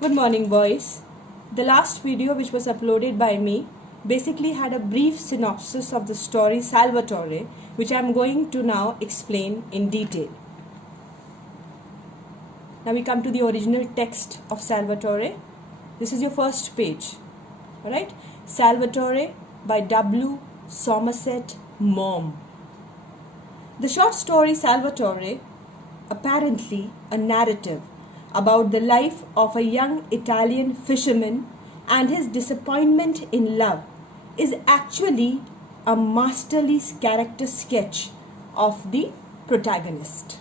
Good morning, boys. The last video, which was uploaded by me, basically had a brief synopsis of the story Salvatore, which I am going to now explain in detail. Now we come to the original text of Salvatore. This is your first page. Alright? Salvatore by W. Somerset Maugham. The short story Salvatore, apparently a narrative about the life of a young Italian fisherman and his disappointment in love, is actually a masterly character sketch of the protagonist.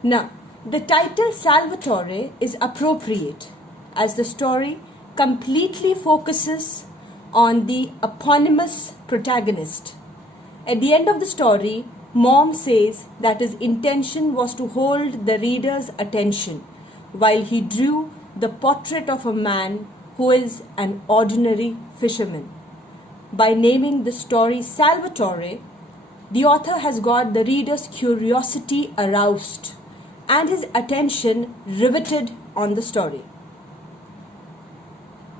Now, the title Salvatore is appropriate as the story completely focuses on the eponymous protagonist. At the end of the story, Maugham says that his intention was to hold the reader's attention while he drew the portrait of a man who is an ordinary fisherman. By naming the story Salvatore, the author has got the reader's curiosity aroused and his attention riveted on the story.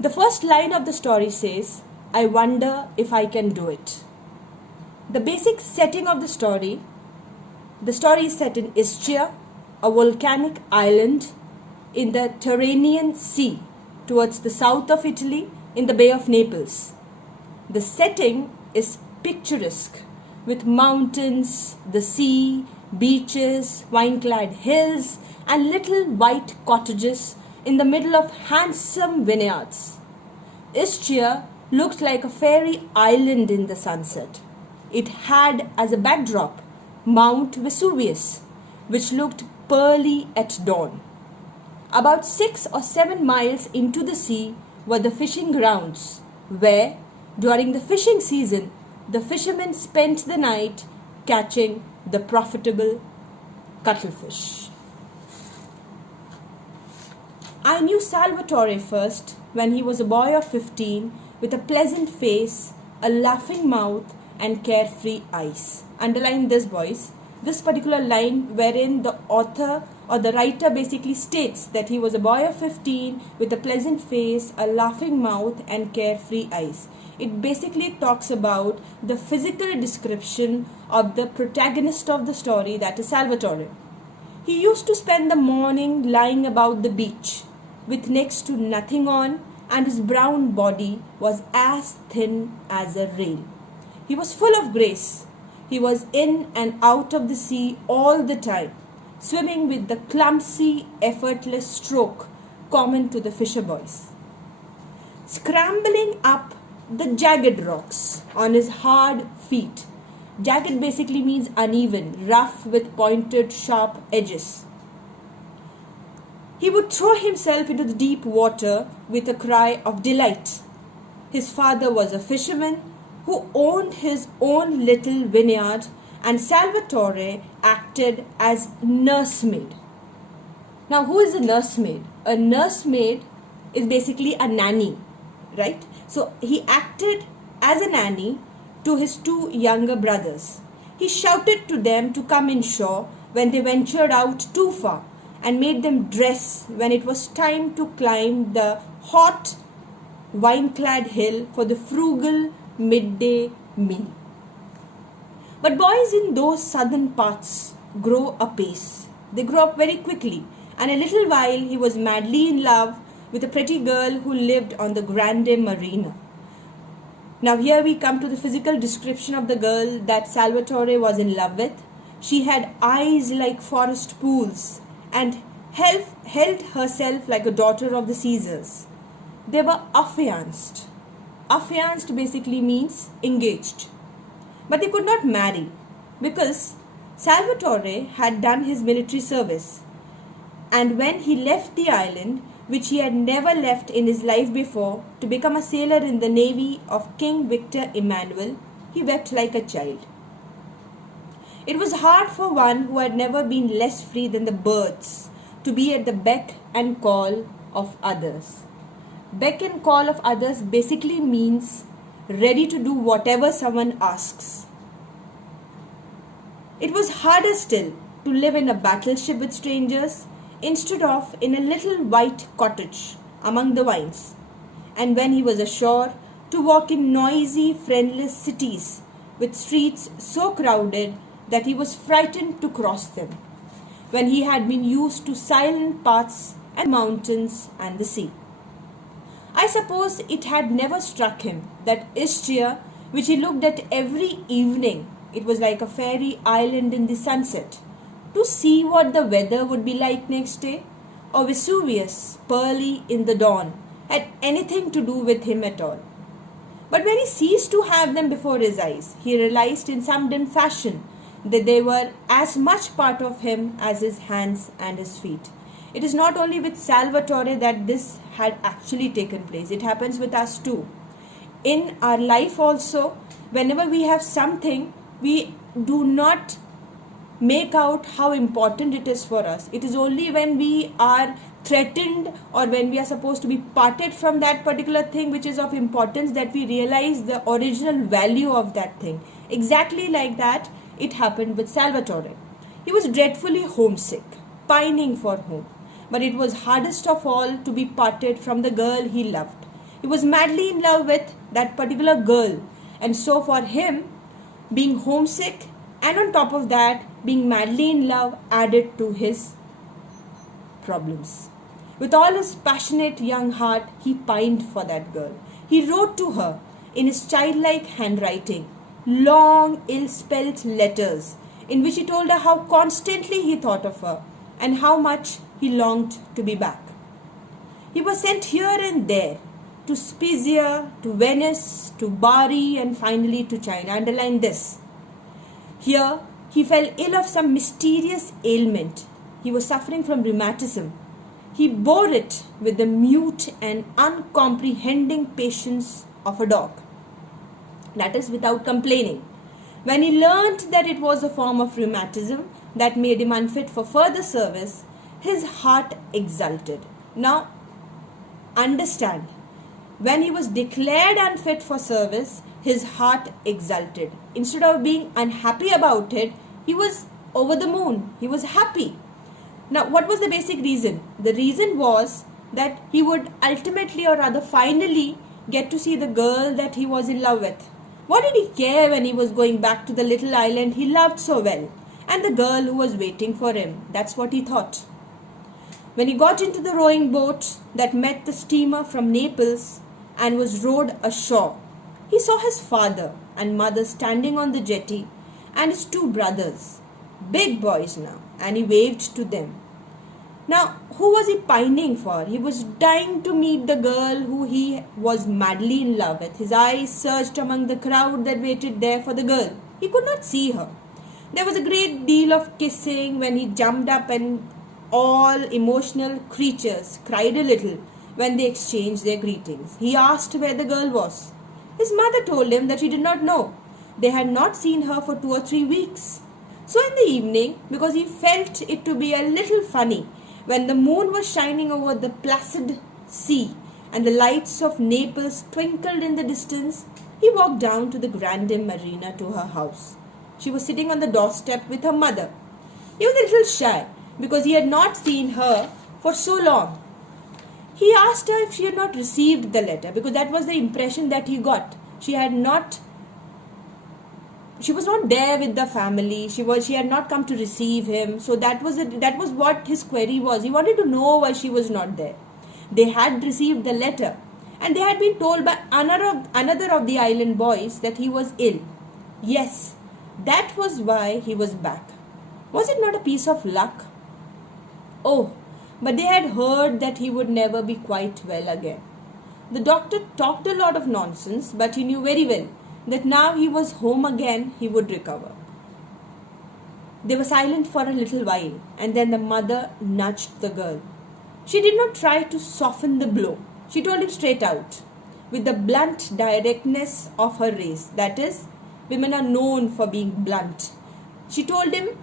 The first line of the story says, "I wonder if I can do it." The basic setting of the story is set in Ischia, a volcanic island in the Tyrrhenian Sea towards the south of Italy in the Bay of Naples. The setting is picturesque with mountains, the sea, beaches, vine-clad hills and little white cottages in the middle of handsome vineyards. Ischia looked like a fairy island in the sunset. It had as a backdrop Mount Vesuvius, which looked pearly at dawn. About 6 or 7 miles into the sea were the fishing grounds, where, during the fishing season, the fishermen spent the night catching the profitable cuttlefish. I knew Salvatore first when he was a boy of 15 with a pleasant face, a laughing mouth, and carefree eyes. Underline this, boys. This particular line wherein the author or the writer basically states that he was a boy of 15 with a pleasant face, a laughing mouth and carefree eyes. It basically talks about the physical description of the protagonist of the story, that is Salvatore. He used to spend the morning lying about the beach with next to nothing on, and his brown body was as thin as a rail. He was full of grace. He was in and out of the sea all the time, swimming with the clumsy, effortless stroke common to the fisher boys. Scrambling up the jagged rocks on his hard feet. Jagged basically means uneven, rough with pointed, sharp edges. He would throw himself into the deep water with a cry of delight. His father was a fisherman who owned his own little vineyard, and Salvatore acted as nursemaid. Now, who is a nursemaid? A nursemaid is basically a nanny, right? So, he acted as a nanny to his 2 younger brothers. He shouted to them to come inshore when they ventured out too far and made them dress when it was time to climb the hot, vine-clad hill for the frugal midday meal. But boys in those southern parts grow apace. They grow up very quickly, and in a little while he was madly in love with a pretty girl who lived on the Grande Marina. Now here we come to the physical description of the girl that Salvatore was in love with. She had eyes like forest pools and held herself like a daughter of the Caesars. They were affianced. Affianced basically means engaged. But they could not marry because Salvatore had done his military service. And when he left the island, which he had never left in his life before, to become a sailor in the navy of King Victor Emmanuel, he wept like a child. It was hard for one who had never been less free than the birds to be at the beck and call of others. Beck and call of others basically means ready to do whatever someone asks. It was harder still to live in a battleship with strangers instead of in a little white cottage among the vines, and when he was ashore, to walk in noisy, friendless cities with streets so crowded that he was frightened to cross them, when he had been used to silent paths and mountains and the sea. I suppose it had never struck him that Ischia, which he looked at every evening, it was like a fairy island in the sunset, to see what the weather would be like next day, or Vesuvius, pearly in the dawn, had anything to do with him at all. But when he ceased to have them before his eyes, he realized in some dim fashion that they were as much part of him as his hands and his feet. It is not only with Salvatore that this had actually taken place. It happens with us too. In our life also, whenever we have something, we do not make out how important it is for us. It is only when we are threatened or when we are supposed to be parted from that particular thing which is of importance that we realize the original value of that thing. Exactly like that, it happened with Salvatore. He was dreadfully homesick, pining for home. But it was hardest of all to be parted from the girl he loved. He was madly in love with that particular girl. And so for him, being homesick and on top of that, being madly in love added to his problems. With all his passionate young heart, he pined for that girl. He wrote to her in his childlike handwriting long, ill-spelt letters in which he told her how constantly he thought of her and how much he longed to be back. He was sent here and there, to Spezia, to Venice, to Bari, and finally to China. Underline this. Here, he fell ill of some mysterious ailment. He was suffering from rheumatism. He bore it with the mute and uncomprehending patience of a dog. That is, without complaining. When he learnt that it was a form of rheumatism that made him unfit for further service, his heart exulted. Now, understand, when he was declared unfit for service, his heart exulted. Instead of being unhappy about it, he was over the moon. He was happy. Now, what was the basic reason? The reason was that he would ultimately or rather finally get to see the girl that he was in love with. What did he care when he was going back to the little island he loved so well? And the girl who was waiting for him. That's what he thought. When he got into the rowing boat that met the steamer from Naples and was rowed ashore, he saw his father and mother standing on the jetty and his two brothers, big boys now, and he waved to them. Now, who was he pining for? He was dying to meet the girl who he was madly in love with. His eyes searched among the crowd that waited there for the girl. He could not see her. There was a great deal of kissing when he jumped up, and all emotional creatures cried a little when they exchanged their greetings. He asked where the girl was. His mother told him that she did not know. They had not seen her for 2 or 3 weeks. So in the evening, because he felt it to be a little funny, when the moon was shining over the placid sea and the lights of Naples twinkled in the distance, he walked down to the Grande Marina to her house. She was sitting on the doorstep with her mother. He was a little shy because he had not seen her for so long. He asked her if she had not received the letter, because that was the impression that he got. She was not there with the family. She had not come to receive him. So that was what his query was. He wanted to know why she was not there. They had received the letter, and they had been told by another of the island boys that he was ill. Yes, that was why he was back. Was it not a piece of luck? Oh, but they had heard that he would never be quite well again. The doctor talked a lot of nonsense, but he knew very well that now he was home again, he would recover. They were silent for a little while, and then the mother nudged the girl. She did not try to soften the blow. She told him straight out, with the blunt directness of her race. That is, women are known for being blunt. She told him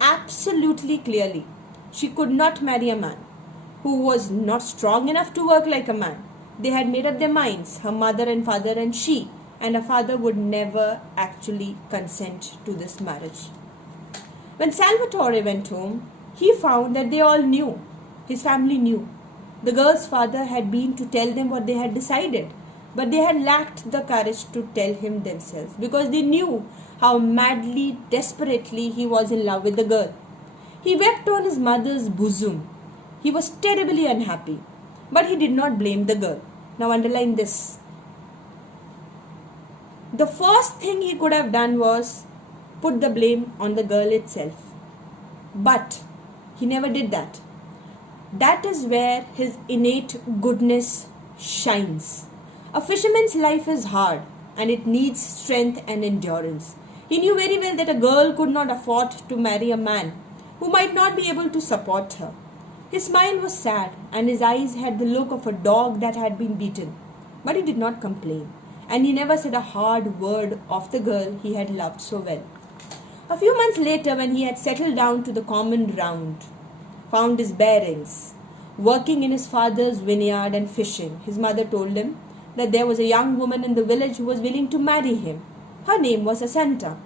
absolutely clearly she could not marry a man who was not strong enough to work like a man. They had made up their minds, her mother and father and she, and her father would never actually consent to this marriage. When Salvatore went home, he found that they all knew. His family knew. The girl's father had been to tell them what they had decided, but they had lacked the courage to tell him themselves because they knew how madly, desperately he was in love with the girl. He wept on his mother's bosom. He was terribly unhappy, but he did not blame the girl. Now underline this. The first thing he could have done was put the blame on the girl itself. But he never did that. That is where his innate goodness shines. A fisherman's life is hard and it needs strength and endurance. He knew very well that a girl could not afford to marry a man who might not be able to support her. His smile was sad and his eyes had the look of a dog that had been beaten. But he did not complain, and he never said a hard word of the girl he had loved so well. A few months later, when he had settled down to the common round, found his bearings, working in his father's vineyard and fishing, his mother told him that there was a young woman in the village who was willing to marry him. Her name was Asanta.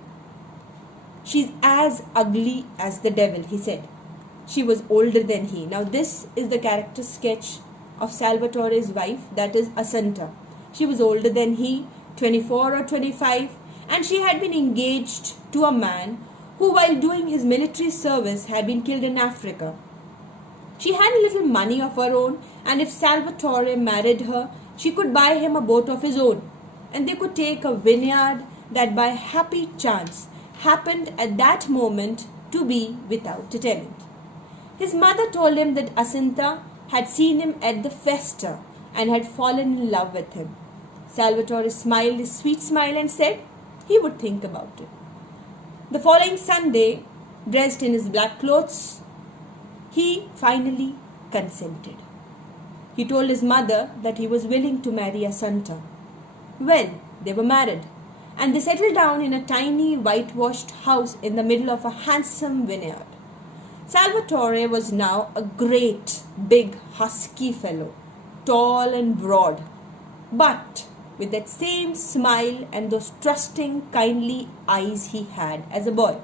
She's as ugly as the devil, he said. She was older than he. Now this is the character sketch of Salvatore's wife, that is Asanta. She was older than he, 24 or 25, and she had been engaged to a man who, while doing his military service, had been killed in Africa. She had a little money of her own, and if Salvatore married her, she could buy him a boat of his own, and they could take a vineyard that by happy chance happened at that moment to be without a tenant. His mother told him that Asanta had seen him at the festa and had fallen in love with him. Salvatore smiled his sweet smile and said he would think about it. The following Sunday, dressed in his black clothes, he finally consented. He told his mother that he was willing to marry Asanta. Well, they were married, and they settled down in a tiny whitewashed house in the middle of a handsome vineyard. Salvatore was now a great, big, husky fellow, tall and broad, but with that same smile and those trusting, kindly eyes he had as a boy.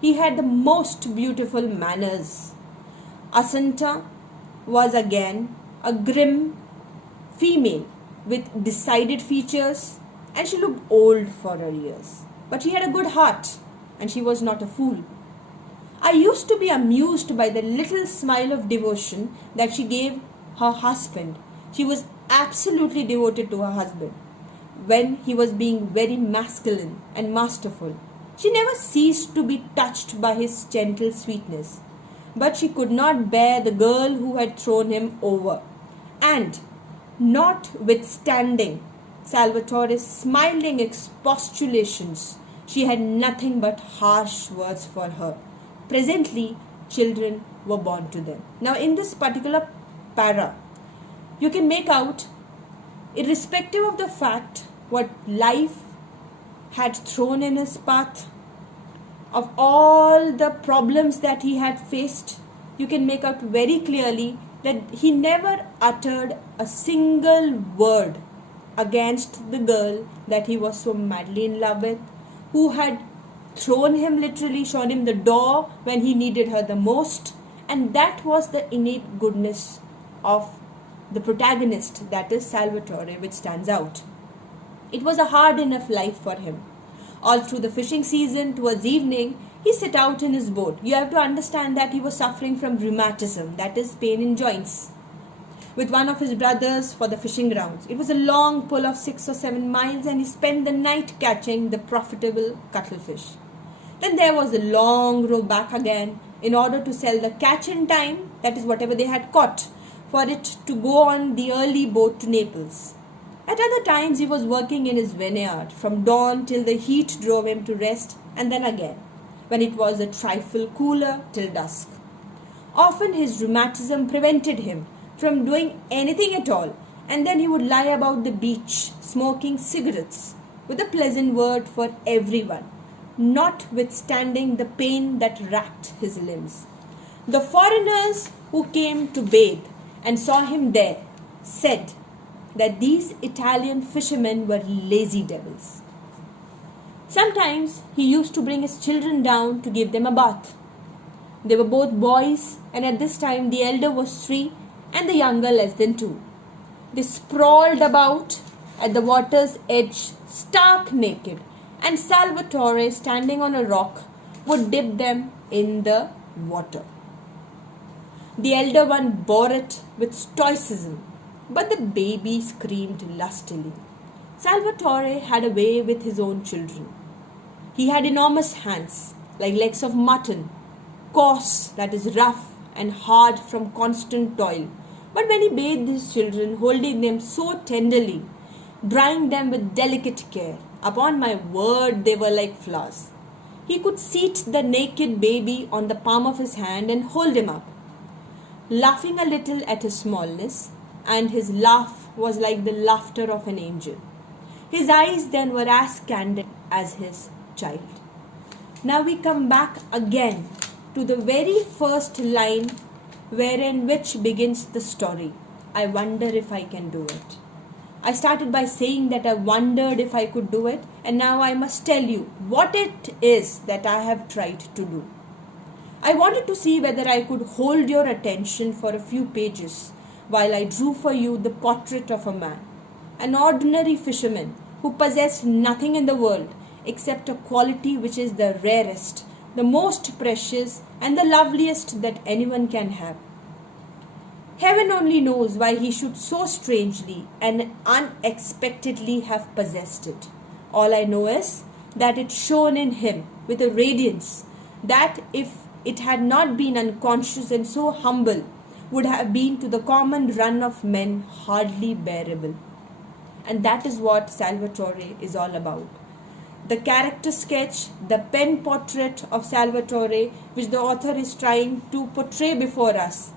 He had the most beautiful manners. Asanta was again a grim female with decided features, and she looked old for her years. But she had a good heart, and she was not a fool. I used to be amused by the little smile of devotion that she gave her husband. She was absolutely devoted to her husband when he was being very masculine and masterful. She never ceased to be touched by his gentle sweetness. But she could not bear the girl who had thrown him over. And, notwithstanding Salvatore's smiling expostulations, she had nothing but harsh words for her. Presently, children were born to them. Now, in this particular para, you can make out, irrespective of the fact what life had thrown in his path, of all the problems that he had faced, you can make out very clearly that he never uttered a single word against the girl that he was so madly in love with, who had thrown him, literally shown him the door when he needed her the most. And that was the innate goodness of the protagonist, that is Salvatore, which stands out. It was a hard enough life for him. All through the fishing season, towards evening, he set out in his boat. You have to understand that he was suffering from rheumatism, that is pain in joints, with one of his brothers for the fishing grounds. It was a long pull of 6 or 7 miles, and he spent the night catching the profitable cuttlefish. Then there was a long row back again in order to sell the catch in time, that is whatever they had caught, for it to go on the early boat to Naples. At other times he was working in his vineyard from dawn till the heat drove him to rest, and then again, when it was a trifle cooler, till dusk. Often his rheumatism prevented him from doing anything at all, and then he would lie about the beach smoking cigarettes with a pleasant word for everyone, notwithstanding the pain that racked his limbs. The foreigners who came to bathe and saw him there said that these Italian fishermen were lazy devils. Sometimes he used to bring his children down to give them a bath. They were both boys, and at this time the elder was 3 and the younger less than 2. They sprawled about at the water's edge, stark naked, and Salvatore, standing on a rock, would dip them in the water. The elder one bore it with stoicism, but the baby screamed lustily. Salvatore had a way with his own children. He had enormous hands, like legs of mutton, coarse, that is rough and hard from constant toil. But when he bathed his children, holding them so tenderly, drying them with delicate care, upon my word, they were like flowers. He could seat the naked baby on the palm of his hand and hold him up, laughing a little at his smallness, and his laugh was like the laughter of an angel. His eyes then were as candid as his child. Now we come back again to the very first line wherein which begins the story. I wonder if I can do it. I started by saying that I wondered if I could do it, and now I must tell you what it is that I have tried to do. I wanted to see whether I could hold your attention for a few pages while I drew for you the portrait of a man, an ordinary fisherman who possessed nothing in the world except a quality which is the rarest, the most precious, and the loveliest that anyone can have. Heaven only knows why he should so strangely and unexpectedly have possessed it. All I know is that it shone in him with a radiance that, if it had not been unconscious and so humble, would have been to the common run of men hardly bearable. And that is what Salvatore is all about. The character sketch, the pen portrait of Salvatore, which the author is trying to portray before us,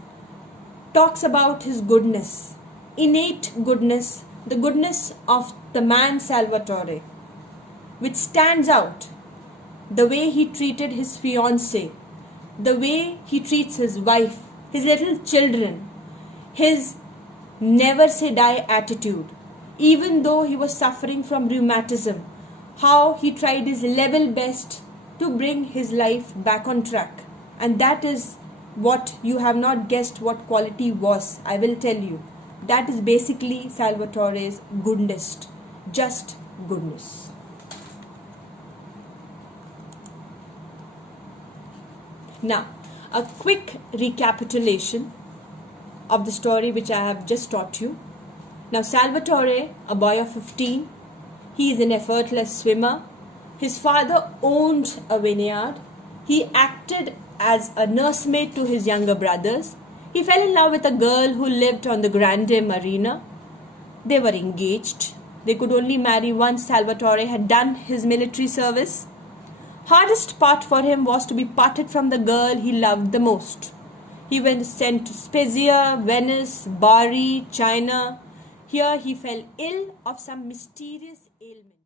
talks about his goodness, innate goodness, the goodness of the man Salvatore, which stands out. The way he treated his fiancée, the way he treats his wife, his little children, his never say die attitude, even though he was suffering from rheumatism, how he tried his level best to bring his life back on track. And that is what you have not guessed what quality was. I will tell you. That is basically Salvatore's goodness, just goodness. Now, a quick recapitulation of the story which I have just taught you. Now, Salvatore, a boy of 15, he is an effortless swimmer. His father owned a vineyard. He acted as a nursemaid to his younger brothers. He fell in love with a girl who lived on the Grande Marina. They were engaged. They could only marry once Salvatore had done his military service. Hardest part for him was to be parted from the girl he loved the most. He was sent to Spezia, Venice, Bari, China. Here he fell ill of some mysterious ailment.